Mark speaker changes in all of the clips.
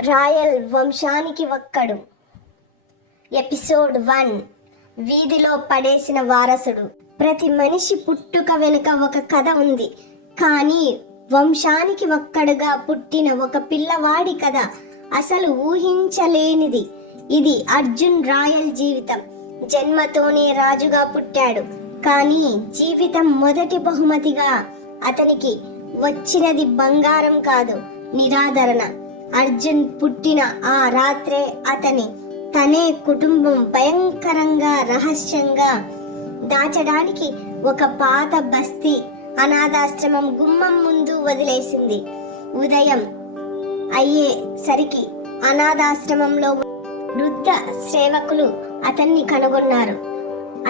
Speaker 1: Royal వంశానికి ఒక్కడు. Episode one. వీధిలో పడేసిన వారసుడు. ప్రతి మనిషి పుట్టుక వెనుక ఒక కథ ఉంది. కానీ వంశానికి ఒక్కడుగా పుట్టిన ఒక పిల్లవాడి కథ అసలు ఊహించలేనిది. ఇది అర్జున్ రాయల్ జీవితం. జన్మతోనే రాజుగా పుట్టాడు. కానీ జీవితం మొదటి బహుమతిగా అతనికి వచ్చినది బంగారం కాదు నిరాదరణ. అర్జున్ పుట్టిన ఆ రాత్రే అతని తనే కుటుంబం భయంకరంగా రహస్యంగా దాచడానికి ఒక పాత బస్తీ అనాథాశ్రమం గుమ్మం ముందు వదిలేసింది. ఉదయం అయ్యే సరికి అనాథాశ్రమంలో వృద్ధ సేవకులు అతన్ని కనుగొన్నారు.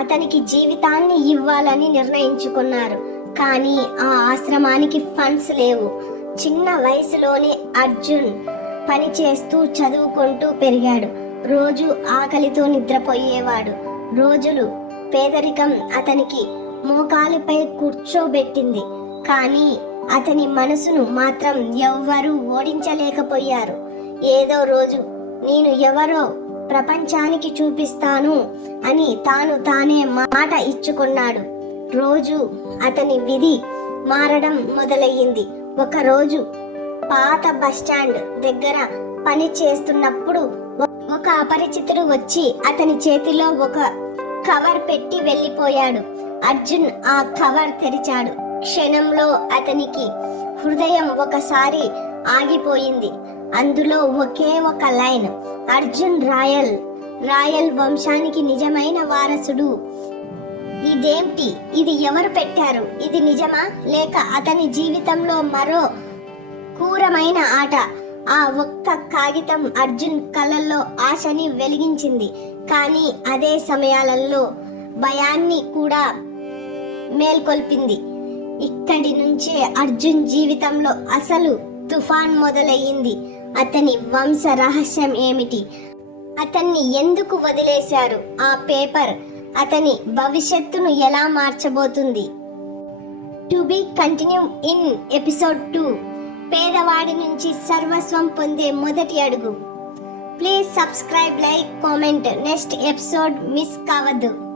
Speaker 1: అతనికి జీవితాన్ని ఇవ్వాలని నిర్ణయించుకున్నారు. కానీ ఆ ఆశ్రమానికి ఫండ్స్ లేవు. చిన్న వయసులోనే అర్జున్ పని చేస్తూ చదువుకుంటూ పెరిగాడు. రోజు ఆకలితో నిద్రపోయేవాడు. రోజులు పేదరికం అతనికి మోకాలిపై కూర్చోబెట్టింది. కానీ అతని మనసును మాత్రం ఎవ్వరూ ఓడించలేకపోయారు. ఏదో రోజు నేను ఎవరో ప్రపంచానికి చూపిస్తాను అని తాను తానే మాట ఇచ్చుకున్నాడు. రోజు అతని విధి మారడం మొదలయ్యింది. ఒకరోజు పాత బస్టాండ్ దగ్గర పని చేస్తున్నప్పుడు ఒక అపరిచితుడు వచ్చి అతని చేతిలో ఒక కవర్ పెట్టి వెళ్ళిపోయాడు. అర్జున్ ఆ కవర్ తెరిచాడు. క్షణంలో అతనికి హృదయం ఒకసారి ఆగిపోయింది. అందులో ఒకే ఒక లైన్ అర్జున్ రాయల్ రాయల్ వంశానికి నిజమైన వారసుడు. ఇదేంటి? ఇది ఎవరు పెట్టారు? ఇది నిజమా? లేక అతని జీవితంలో మరో క్రూరమైన ఆట. ఆ ఒక్క కాగితం అర్జున్ కళ్ళల్లో ఆశని వెలిగించింది. కానీ అదే సమయాలలో భయాన్ని కూడా మేల్కొల్పింది. ఇక్కడి నుంచే అర్జున్ జీవితంలో అసలు తుఫాన్ మొదలయ్యింది. అతని వంశ రహస్యం ఏమిటి? అతన్ని ఎందుకు వదిలేశారు ఆ పేపర్? అతని భవిష్యత్తును ఎలా మార్చబోతుంది? To be continue in episode two. పేదవాడి నుంచి సర్వస్వం పొందే మొదటి అడుగు. Please subscribe like comment. Next episode miss కావద్దు.